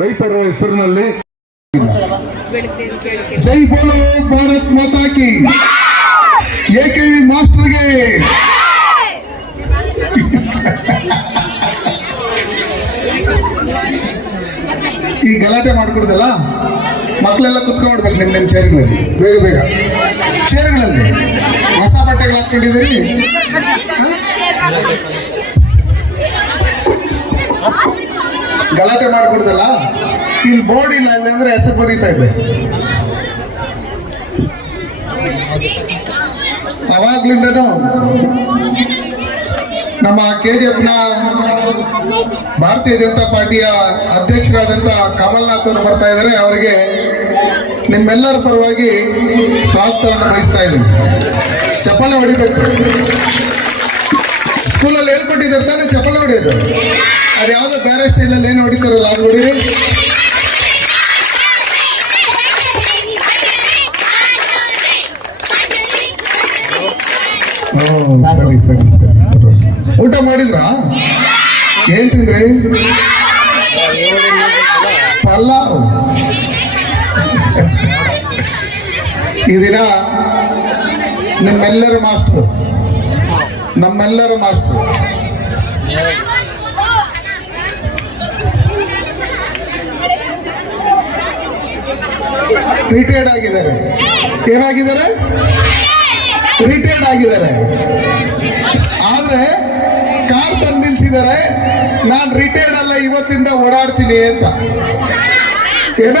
ರೈತರ ಹೆಸರಿನಲ್ಲಿ ಜೈ ಬೋಲೋ ಭಾರತ್ ಮಾತಾಕಿ ಎಕೆವಿ ಮಾಸ್ಟರ್ಗೆ? ಈ ಗಲಾಟೆ ಮಾಡ್ಕೊಡ್ದಲ್ಲ? ಮಕ್ಕಳೆಲ್ಲ ಕುತ್ಕೊಂಡ್ಬಿಡ್ಬೇಕು ನಿಮ್ ನಿಮ್ ಚೇರ್ಗಳಲ್ಲಿ ಬೇಗ ಬೇಗ. ಚೇರ್ಗಳಲ್ಲಿ ಹೊಸ ಬಟ್ಟೆಗಳು ಹಾಕೊಂಡಿದ್ದೀರಿ ಗಲಾಟೆ ಮಾಡ್ಕೊಡ್ದಲ್ಲ? ಇಲ್ಲಿ ಬೋರ್ಡ್ ಇಲ್ಲ ಅಂದ್ರೆ ಹೆಸರು ಬರೀತಾ ಇದೆ. ಅವಾಗ್ಲಿಂದನೂ ನಮ್ಮ ಕೆ ಜಿ ಎಫ್ನ ಭಾರತೀಯ ಜನತಾ ಪಾರ್ಟಿಯ ಅಧ್ಯಕ್ಷರಾದಂಥ ಕಮಲ್ನಾಥ್ ಅವರು ಬರ್ತಾ ಇದ್ದಾರೆ. ಅವರಿಗೆ ನಿಮ್ಮೆಲ್ಲರ ಪರವಾಗಿ ಸ್ವಾಗತವನ್ನು ಬಯಸ್ತಾ ಇದ್ದೀನಿ. ಚಪ್ಪಾಳೆ ಹೊಡಿಬೇಕು. ಸ್ಕೂಲಲ್ಲಿ ಹೇಳ್ಕೊಟ್ಟಿದ್ದಾರೆ ತಾನೇ ಚಪ್ಪಾಳೆ ಹೊಡೆಯೋದು. ಅದು ಬೇರೆ ಸ್ಟೈಲಲ್ಲಿ ಏನು ಹೊಡಿತಾರಲ್ಲ ಅದು ಹೊಡೀರಿ. ಸರಿ ಸರಿ ಸರಿ ಊಟ ಮಾಡಿದ್ರಾ? ಏನ್ ತಿಂದ್ರಿ? ಪಲಾವ್. ಈ ದಿನ ನಿಮ್ಮೆಲ್ಲರ ಮಾಸ್ಟ್ರು. ನಮ್ಮೆಲ್ಲರ ಮಾಸ್ಟ್ರು. ರಿಟೈರ್ಡ್ ಆಗಿದ್ದಾರೆ. ಏನಾಗಿದ್ದಾರೆ? ರಿಟೈರ್ಡ್ ಆಗಿದ್ದಾರೆ. ಆದ್ರೆ ಕಾರ್ ತಂದು ನಿಲ್ಸಿದ್ದಾರೆ ನಾನು ರಿಟೈರ್ಡ್ ಅಲ್ಲ, ಇವತ್ತಿಂದ ಓಡಾಡ್ತೀನಿ ಅಂತ. ಏನ?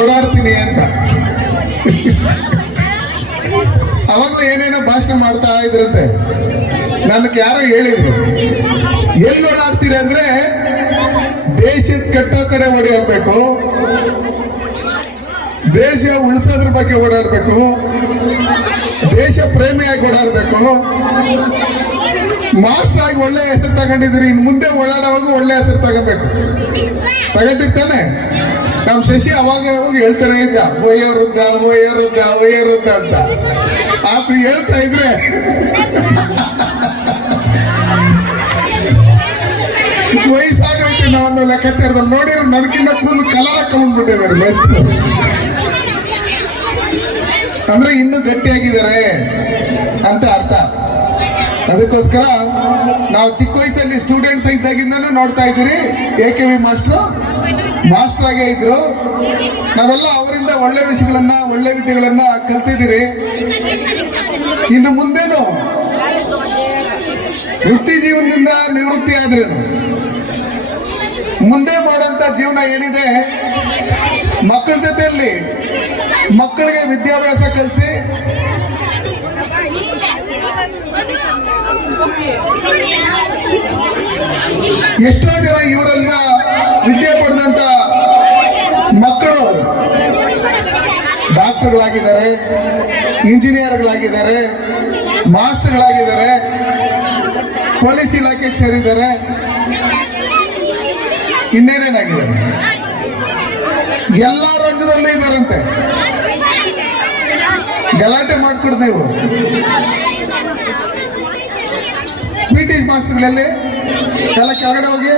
ಓಡಾಡ್ತೀನಿ ಅಂತ. ಅವಾಗಲೂ ಏನೇನೋ ಭಾಷಣ ಮಾಡ್ತಾ ಇದ್ರಂತೆ. ನನಗೆ ಯಾರೋ ಹೇಳಿದ್ರು. ಎಲ್ಲಿ ಓಡಾಡ್ತೀರಿ ಅಂದ್ರೆ ದೇಶದ ಕಟ್ಟೋ ಕಡೆ ಓಡಾಡ್ಬೇಕು ದೇಶ ಉಳಿಸೋದ್ರ ಬಗ್ಗೆ ಓಡಾಡಬೇಕು. ದೇಶ ಪ್ರೇಮಿಯಾಗಿ ಓಡಾಡ್ಬೇಕು. ಮಾಸ್ಟರ್ ಆಗಿ ಒಳ್ಳೆ ಹೆಸರು ತಗೊಂಡಿದ್ರಿ ಇನ್ ಮುಂದೆ ಓಡಾಡೋವಾಗ ಒಳ್ಳೆ ಹೆಸರು ತಗೋಬೇಕು. ತಗೊಂಡಿರ್ತಾನೆ ನಮ್ಮ ಶಶಿ ಅವಾಗ ಅವಾಗ ಹೇಳ್ತಾನೆ ಇದ್ದ ವೃದ್ಧ ಓಯ ವೃದ್ಧ ಅಂತ ಅದು ಹೇಳ್ತಾ ಇದ್ರೆ. ವಯಸ್ಸಾಗೈತೆ ನಾವು ನಾನು ಲೆಕ್ಕಾಚಾರದಲ್ಲಿ ನೋಡಿದ್ರೆ ನನಗಿನ್ನ ಕೂದಲು ಕಲರ್ ಹಾಕೊಂಡ್ಬಿಟ್ಟಿದ್ದಾರೆ ಅಂದ್ರೆ ಇನ್ನೂ ಗಟ್ಟಿಯಾಗಿದ್ದಾರೆ ಅಂತ ಅರ್ಥ. ಅದಕ್ಕೋಸ್ಕರ ನಾವು ಚಿಕ್ಕ ವಯಸ್ಸಲ್ಲಿ ಸ್ಟೂಡೆಂಟ್ಸ್ ಇದ್ದಾಗಿಂದನೂ ನೋಡ್ತಾ ಇದ್ದೀರಿ. A K V master master ಆಗೇ ಇದ್ರು. ನಾವೆಲ್ಲ ಅವರಿಂದ ಒಳ್ಳೆ ವಿಷಯಗಳನ್ನ, ಒಳ್ಳೆ ವಿದ್ಯೆಗಳನ್ನ ಕಲ್ತಿದ್ದೀರಿ. ಇನ್ನು ಮುಂದೇನು? ವೃತ್ತಿ ಜೀವನದಿಂದ ನಿವೃತ್ತಿ ಆದ್ರೇನು? ಮುಂದೆ ಮಾಡೋಂಥ ಜೀವನ ಏನಿದೆ? ಮಕ್ಕಳ ಜೊತೆಯಲ್ಲಿ ಮಕ್ಕಳಿಗೆ ವಿದ್ಯಾಭ್ಯಾಸ ಕಲಿಸಿ. ಎಷ್ಟೋ ಜನ ಇವರೆಲ್ಲ ವಿದ್ಯೆ ಪಡೆದಂತ ಮಕ್ಕಳು ಡಾಕ್ಟರ್ಗಳಾಗಿದ್ದಾರೆ, ಇಂಜಿನಿಯರ್ಗಳಾಗಿದ್ದಾರೆ, ಮಾಸ್ಟರ್ಗಳಾಗಿದ್ದಾರೆ, ಪೊಲೀಸ್ ಇಲಾಖೆಗೆ ಸೇರಿದ್ದಾರೆ. ಇನ್ನೇನೇನಾಗಿದ್ದಾರೆ ಎಲ್ಲ ರಂಗದಲ್ಲೂ ಇದ್ದಾರಂತೆ. ಗಲಾಟೆ ಮಾಡ್ಕೊಡ್ ನೀವು. ಪಿ ಟಿ ಮಾಸ್ಟರ್ಗಳಲ್ಲಿ? ಎಲ್ಲ ಕೆಳಗಡೆ ಹೋಗಿ?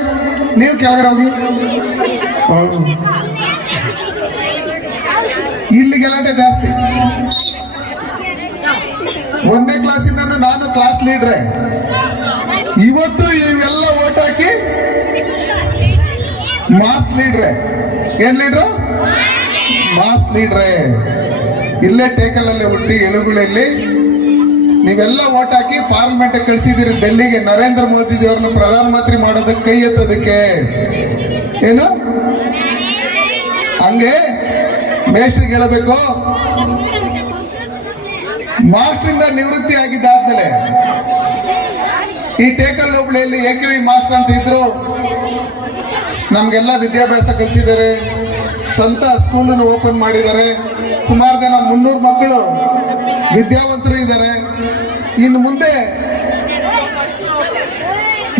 ನೀವು ಕೆಳಗಡೆ ಹೋಗಿ. ಇಲ್ಲಿ ಗಲಾಟೆ ಜಾಸ್ತಿ. ಒಂದನೇ ಇಂದ ನಾನು ಕ್ಲಾಸ್ ಲೀಡ್ರೆ ಇವತ್ತು ಮಾಸ್ ಲೀಡ್ರೆ ಏನ್ ಲೀಡ್ರು ಮಾಸ್ ಲೀಡ್ರೆ ಇಲ್ಲೇ ಟೇಕಲಲ್ಲಿ ಹುಟ್ಟಿ ಎಳುಗುಳಲ್ಲಿ ನೀವೆಲ್ಲ ಓಟ್ ಹಾಕಿ ಪಾರ್ಲಿಮೆಂಟ್ ಕಳಿಸಿದಿರಿ ಡೆಲ್ಲಿಗೆ ನರೇಂದ್ರ ಮೋದಿ ಅವ್ರನ್ನ ಪ್ರಧಾನಮಂತ್ರಿ ಮಾಡೋದಕ್ಕೆ ಕೈ ಎತ್ತೋದಕ್ಕೆ. ಏನು? ಹಂಗೆ? ಮೇಸ್ಟ್ರಿಗೆ ಹೇಳಬೇಕು? ಮಾಸ್ಟ್ರಿಂದ ನಿವೃತ್ತಿ ಆಗಿದ್ದಾದ್ಮೇಲೆ ಈ ಟೇಕಲ್ ಹೋಬಳಿಯಲ್ಲಿ ಏಕವಿ ಮಾಸ್ಟರ್ ಅಂತ ಇದ್ರು. ನಮಗೆಲ್ಲ ವಿದ್ಯಾಭ್ಯಾಸ ಕಲಿಸಿದ್ದಾರೆ. ಸ್ವಂತ ಸ್ಕೂಲನ್ನು ಓಪನ್ ಮಾಡಿದ್ದಾರೆ. ಸುಮಾರು ಜನ ಮುನ್ನೂರು ಮಕ್ಕಳು ವಿದ್ಯಾವಂತರು ಇದ್ದಾರೆ. ಇನ್ನು ಮುಂದೆ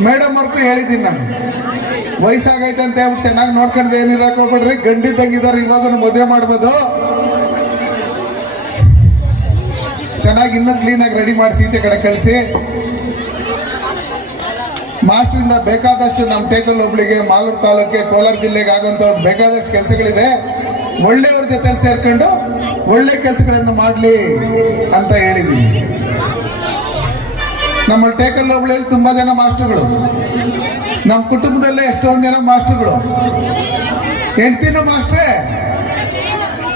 ಮೇಡಮ್ ಅವ್ರಿಗೂ ಹೇಳಿದ್ದೀನಿ ನಾನು. ವಯಸ್ಸಾಗೈತೆ ಅಂತ ಹೇಳ್ಬಿಟ್ಟು ಚೆನ್ನಾಗಿ ನೋಡ್ಕೊಂಡು ಏನಿರಕ್ ಹೋಗ್ಬೇಡ್ರಿ. ಗಂಡಿದ್ದಂಗಿದ್ದಾರೆ ಇವಾಗ ಮದುವೆ ಮಾಡ್ಬೋದು. ಚೆನ್ನಾಗಿ ಇನ್ನೂ ಕ್ಲೀನಾಗಿ ರೆಡಿ ಮಾಡಿಸಿ ಈಚೆ ಕಡೆ ಕಳಿಸಿ. ಮಾಸ್ಟ್ರಿಂದ ಬೇಕಾದಷ್ಟು ನಮ್ಮ ಟೇಕಲ್ ಒಬ್ಳಿಗೆ ಮಾಲೂರು ತಾಲೂಕಿಗೆ ಕೋಲಾರ ಜಿಲ್ಲೆಗೆ ಆಗೋಂಥ ಬೇಕಾದಷ್ಟು ಕೆಲಸಗಳಿದೆ. ಒಳ್ಳೆಯವ್ರ ಜೊತೆ ಸೇರ್ಕೊಂಡು ಒಳ್ಳೆ ಕೆಲಸಗಳನ್ನು ಮಾಡಲಿ ಅಂತ ಹೇಳಿದ್ದೀನಿ. ನಮ್ಮ ಟೇಕಲ್ ಒಬ್ಳಿಯಲ್ಲಿ ತುಂಬಾ ಜನ ಮಾಸ್ಟರ್ಗಳು. ನಮ್ಮ ಕುಟುಂಬದಲ್ಲೇ ಎಷ್ಟೊಂದು ಜನ ಮಾಸ್ಟರ್ಗಳು. ಹೆಂಡ್ತಿನೂ ಮಾಸ್ಟ್ರೇ,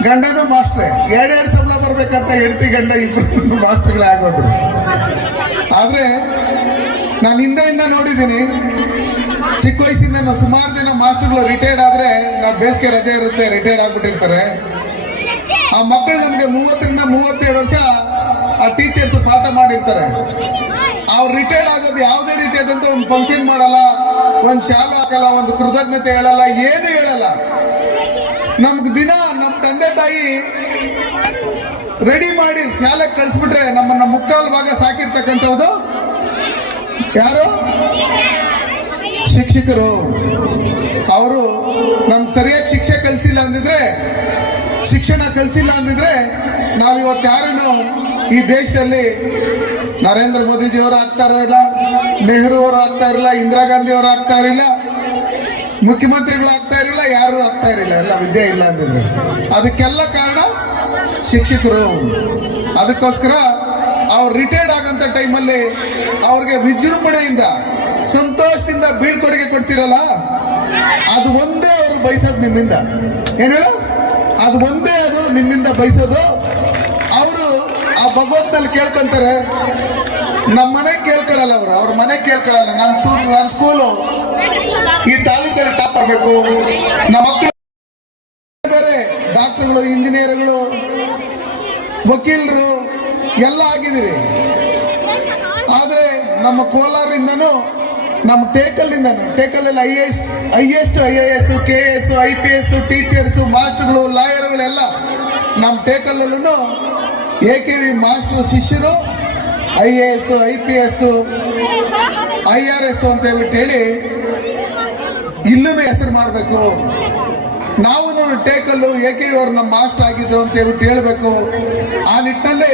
ಗಂಡನೂ ಮಾಸ್ಟ್ರೇ. ಎರಡೆರಡು ಸಂಬಳ ಬರಬೇಕಂತ ಹೆಂಡ್ತಿ, ಗಂಡ ಇಬ್ಬರು ಮಾಸ್ಟರ್ಗಳೇ ಆಗೋದು ಆದ್ರೆ ನಾನು ಹಿಂದೆಯಿಂದ ನೋಡಿದ್ದೀನಿ. ಚಿಕ್ಕ ವಯಸ್ಸಿಂದ ನಾವು ಸುಮಾರು ಜನ ಮಾಸ್ಟರ್ಗಳು ರಿಟೈರ್ಡ್ ಆದರೆ ನಾವು ಬೇಸಿಗೆ ರಜೆ ಇರುತ್ತೆ ರಿಟೈರ್ಡ್ ಆಗಿಬಿಟ್ಟಿರ್ತಾರೆ. ಆ ಮಕ್ಕಳು ನಮಗೆ ಮೂವತ್ತರಿಂದ ಮೂವತ್ತೇಳು ವರ್ಷ ಆ ಟೀಚರ್ಸ್ ಪಾಠ ಮಾಡಿರ್ತಾರೆ. ಅವ್ರು ರಿಟೈರ್ಡ್ ಆಗೋದು ಯಾವುದೇ ರೀತಿಯಾದಂತ ಒಂದು ಫಂಕ್ಷನ್ ಮಾಡಲ್ಲ, ಒಂದು ಶಾಲೆ ಹಾಕಲ್ಲ ಒಂದು ಕೃತಜ್ಞತೆ ಹೇಳಲ್ಲ, ಏನು ಹೇಳಲ್ಲ. ನಮ್ಗೆ ದಿನ ನಮ್ಮ ತಂದೆ ತಾಯಿ ರೆಡಿ ಮಾಡಿ ಶಾಲೆಗೆ ಕಳಿಸ್ಬಿಟ್ರೆ ನಮ್ಮನ್ನ ಮುಕ್ಕಾಲು ಭಾಗ ಸಾಕಿರ್ತಕ್ಕಂಥದ್ದು ಯಾರು? ಶಿಕ್ಷಕರು. ಅವರು ನಮ್ಗೆ ಸರಿಯಾಗಿ ಶಿಕ್ಷೆ ಕಲಿಸಿಲ್ಲ ಅಂದಿದ್ರೆ, ಶಿಕ್ಷಣ ಕಲಿಸಿಲ್ಲ ಅಂದಿದ್ರೆ ನಾವು ಇವತ್ತು ಯಾರನ್ನು ಈ ದೇಶದಲ್ಲಿ ನರೇಂದ್ರ ಮೋದಿಜಿಯವರು ಆಗ್ತಾ ಇರಲಿಲ್ಲ, ನೆಹರು ಅವರು ಆಗ್ತಾ ಇರಲಿಲ್ಲ, ಇಂದಿರಾ ಗಾಂಧಿ ಅವರು ಆಗ್ತಾ ಇರಲಿಲ್ಲ, ಮುಖ್ಯಮಂತ್ರಿಗಳು ಆಗ್ತಾ ಇರಲಿಲ್ಲ, ಯಾರು ಆಗ್ತಾ ಇರಲಿಲ್ಲ, ಎಲ್ಲ ವಿದ್ಯೆ ಇಲ್ಲ ಅಂದಿದ್ರೆ. ಅದಕ್ಕೆಲ್ಲ ಕಾರಣ ಶಿಕ್ಷಕರು. ಅದಕ್ಕೋಸ್ಕರ ಅವ್ರು ರಿಟೈರ್ಡ್ ಆಗಂತ ಟೈಮಲ್ಲಿ ಅವ್ರಿಗೆ ವಿಜೃಂಭಣೆಯಿಂದ, ಸಂತೋಷದಿಂದ ಬೀಳ್ಕೊಡುಗೆ ಕೊಡ್ತಿರಲ್ಲ? ಅದು ಒಂದೇ ಅವರು ಬಯಸೋದು ನಿಮ್ಮಿಂದ. ಏನ್ ಅದು ಒಂದೇ ಅದು ನಿಮ್ಮಿಂದ ಬಯಸೋದು. ಅವರು ಆ ಭಗವಂತನಲ್ಲಿ ಕೇಳ್ಕೊಂತಾರೆ ನಮ್ಮ ಮನೆ ಕೇಳ್ಕೊಳ್ಳಲ್ಲ ಅವರು, ಅವ್ರ ಮನೆ ಕೇಳ್ಕೊಳ್ಳಲ್ಲ ನನ್ನ ಸ್ಕೂಲ್ ನನ್ನ ಸ್ಕೂಲು ಈ ತಾಲೂಕಲ್ಲಿ ಟಾಪ್ ಆಗಬೇಕು ನಮ್ಮ ಮಕ್ಕಳು ಬೇರೆ ಡಾಕ್ಟರ್ಗಳು ಇಂಜಿನಿಯರ್ಗಳು ವಕೀಲರು ಎಲ್ಲ ಆಗಿದ್ದೀರಿ. ಆದರೆ ನಮ್ಮ ಕೋಲಾರದಿಂದನೂ, ನಮ್ಮ ಟೇಕಲ್ನಿಂದನೂ ಟೇಕಲಲ್ಲಿ I S highest I A S K S I P S teachers ಮಾಸ್ಟರ್ಗಳು ಲಾಯರ್ಗಳೆಲ್ಲ ನಮ್ಮ ಟೇಕಲ್ಲೂ ಎ ಕೆ ವಿ ಮಾಸ್ಟರ್ ಶಿಷ್ಯರು I A S I P S I R S ಅಂತ ಹೇಳ್ಬಿಟ್ಟು ಹೇಳಿ, ಇಲ್ಲೂ ಹೆಸರು ಮಾಡಬೇಕು. ನಾವು ಟೇಕಲ್ಲು ಎ ಕೆ ಅವ್ರು ನಮ್ಮ ಮಾಸ್ಟರ್ ಆಗಿದ್ರು ಅಂತ ಹೇಳ್ಬಿಟ್ಟು ಹೇಳಬೇಕು. ಆ ನಿಟ್ಟಿನಲ್ಲಿ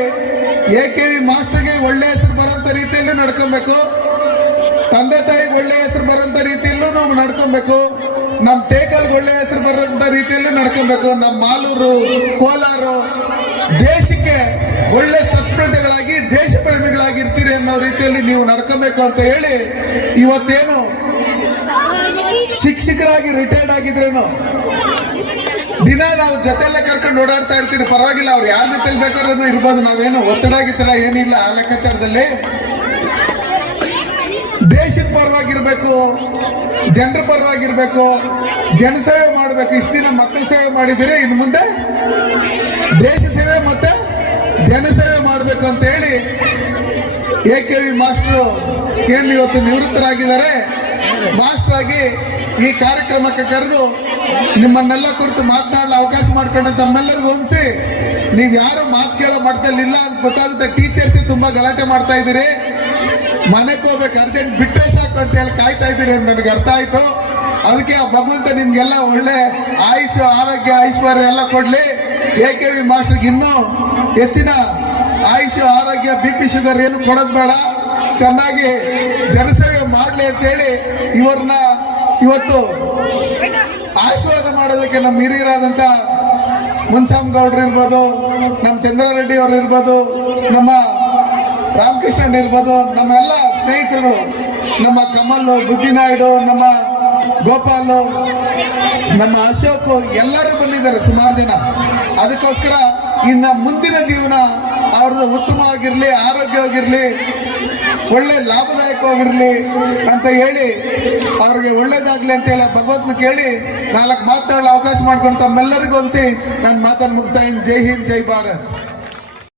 ಎ ಕೆ ವಿ ಮಾಸ್ಟರ್ಗೆ ಒಳ್ಳೆ ಹೆಸರು ಬರೋಂಥ ರೀತಿಯಲ್ಲಿ ನಡ್ಕೊಬೇಕು. ತಂದೆ ತಾಯಿಗೆ ಒಳ್ಳೆ ಹೆಸರು ಬರೋಂಥ ರೀತಿಯಲ್ಲೂ ನಾವು ನಡ್ಕೊಬೇಕು. ನಮ್ಮ ಟೇಕಲ್ಗೆ ಒಳ್ಳೆ ಹೆಸರು ಬರೋಂಥ ರೀತಿಯಲ್ಲೂ ನಡ್ಕೊಬೇಕು. ನಮ್ಮ ಮಾಲೂರು, ಕೋಲಾರು ದೇಶಕ್ಕೆ ಒಳ್ಳೆ ಸತ್ಪ್ರಜೆಗಳಾಗಿ ದೇಶ ಪ್ರೇಮಿಗಳಾಗಿರ್ತೀರಿ ಅನ್ನೋ ರೀತಿಯಲ್ಲಿ ನೀವು ನಡ್ಕೊಬೇಕು ಅಂತ ಹೇಳಿ ಇವತ್ತೇನು ಶಿಕ್ಷಕರಾಗಿ ರಿಟೈರ್ಡ್ ಆಗಿದ್ರೇನು? ದಿನ ನಾವು ಜೊತೆಯಲ್ಲೇ ಕರ್ಕೊಂಡು ಓಡಾಡ್ತಾ ಇರ್ತೀರಿ, ಪರವಾಗಿಲ್ಲ, ಅವ್ರು ಯಾರ ಜೊತೆಲಿ ಬೇಕಾದ್ರೂ ಇರ್ಬೋದು. ನಾವೇನು ಒತ್ತಡ ಗಿತ್ತಡ ಏನಿಲ್ಲ ಆ ಲೆಕ್ಕಾಚಾರದಲ್ಲಿ. ದೇಶದ ಪರವಾಗಿರ್ಬೇಕು, ಜನರ ಪರವಾಗಿರ್ಬೇಕು ಜನಸೇವೆ ಮಾಡಬೇಕು. ಇಷ್ಟು ದಿನ ಮಕ್ಕಳ ಸೇವೆ ಮಾಡಿದಿರಿ ಇನ್ನು ಮುಂದೆ ದೇಶ ಸೇವೆ ಮತ್ತೆ ಜನಸೇವೆ ಮಾಡಬೇಕು ಅಂತ ಹೇಳಿ ಎ ಕೆ ವಿ ಮಾಸ್ಟ್ರು ಏನು ಇವತ್ತು ನಿವೃತ್ತರಾಗಿದ್ದಾರೆ. ಮಾಸ್ಟರ್ ಆಗಿ ಈ ಕಾರ್ಯಕ್ರಮಕ್ಕೆ ಕರೆದು ನಿಮ್ಮನ್ನೆಲ್ಲ ಕುರಿತು ಮಾತನಾಡಲು ಅವಕಾಶ ಮಾಡ್ಕೊಂಡು ತಮ್ಮೆಲ್ಲರಿಗೂ ಹೊಂದಿಸಿ ನೀವು ಯಾರು ಮಾತು ಕೇಳೋ ಮಟ್ಟದಲ್ಲಿ ಇಲ್ಲ ಅಂತ ಗೊತ್ತಾಗುತ್ತೆ. ಟೀಚರ್ಸ್ ತುಂಬಾ ಗಲಾಟೆ ಮಾಡ್ತಾ ಇದ್ದೀರಿ. ಮನೆಗೆ ಹೋಗ್ಬೇಕು ಅರ್ಜೆಂಟ್ ಬಿಟ್ಟರೆ ಸಾಕು ಅಂತ ಹೇಳಿ ಕಾಯ್ತಾ ಇದ್ದೀರಿ ಅಂತ ನನಗೆ ಅರ್ಥ ಆಯ್ತು. ಅದಕ್ಕೆ ಆ ಭಗವಂತ ನಿಮ್ಗೆಲ್ಲ ಒಳ್ಳೆ ಆಯುಷ್, ಆರೋಗ್ಯ, ಐಶ್ವರ್ಯ ಎಲ್ಲ ಕೊಡ್ಲಿ. ಎ ಕೆ ವಿ ಮಾಸ್ಟರ್ಗೆ ಇನ್ನೂ ಹೆಚ್ಚಿನ ಆಯುಷ್, ಆರೋಗ್ಯ ಬಿ ಪಿ ಶುಗರ್ ಏನು ಕೊಡೋದು ಬೇಡ. ಚೆನ್ನಾಗಿ ಜನಸೇವೆ ಮಾಡಲಿ ಅಂತೇಳಿ ಇವ್ರನ್ನ ಇವತ್ತು ಆಶೀರ್ವಾದ ಮಾಡೋದಕ್ಕೆ ನಮ್ಮ ಹಿರಿಯರಾದಂಥ ಮುನ್ಸಾಮ್ ಗೌಡ್ರು ಇರ್ಬೋದು, ನಮ್ಮ ಚಂದ್ರಾರೆಡ್ಡಿ ಅವರು ಇರ್ಬೋದು, ನಮ್ಮ ರಾಮಕೃಷ್ಣನ್ ಇರ್ಬೋದು ನಮ್ಮೆಲ್ಲ ಸ್ನೇಹಿತರುಗಳು, ನಮ್ಮ ಕಮಲ್, ಬುದ್ಧಿನಾಯ್ಡು, ನಮ್ಮ ಗೋಪಾಲು, ನಮ್ಮ ಅಶೋಕ್ ಎಲ್ಲರೂ ಬಂದಿದ್ದಾರೆ ಸುಮಾರು ಜನ. ಅದಕ್ಕೋಸ್ಕರ ಇನ್ನು ಮುಂದಿನ ಜೀವನ ಅವ್ರದ್ದು ಉತ್ತಮವಾಗಿರಲಿ, ಆರೋಗ್ಯವಾಗಿರಲಿ ಒಳ್ಳೆ ಲಾಭದಾಯಕವಾಗಿರಲಿ ಅಂತ ಹೇಳಿ ಅವ್ರಿಗೆ ಒಳ್ಳೇದಾಗಲಿ ಅಂತ ಹೇಳಿ ಭಗವತ್ನ ಕೇಳಿ ನಾಲ್ಕು ಮಾತಾಡಲು ಅವಕಾಶ ಮಾಡ್ಕೊಂಡು ತಮ್ಮೆಲ್ಲರಿಗೂ ಹೊಂದಿಸಿ ನಾನು ಮಾತನ್ನು ಮುಗಿಸ್ತಾ ಇದ್ದೀನಿ. ಜೈ ಹಿಂದ್, ಜೈ ಭಾರತ್.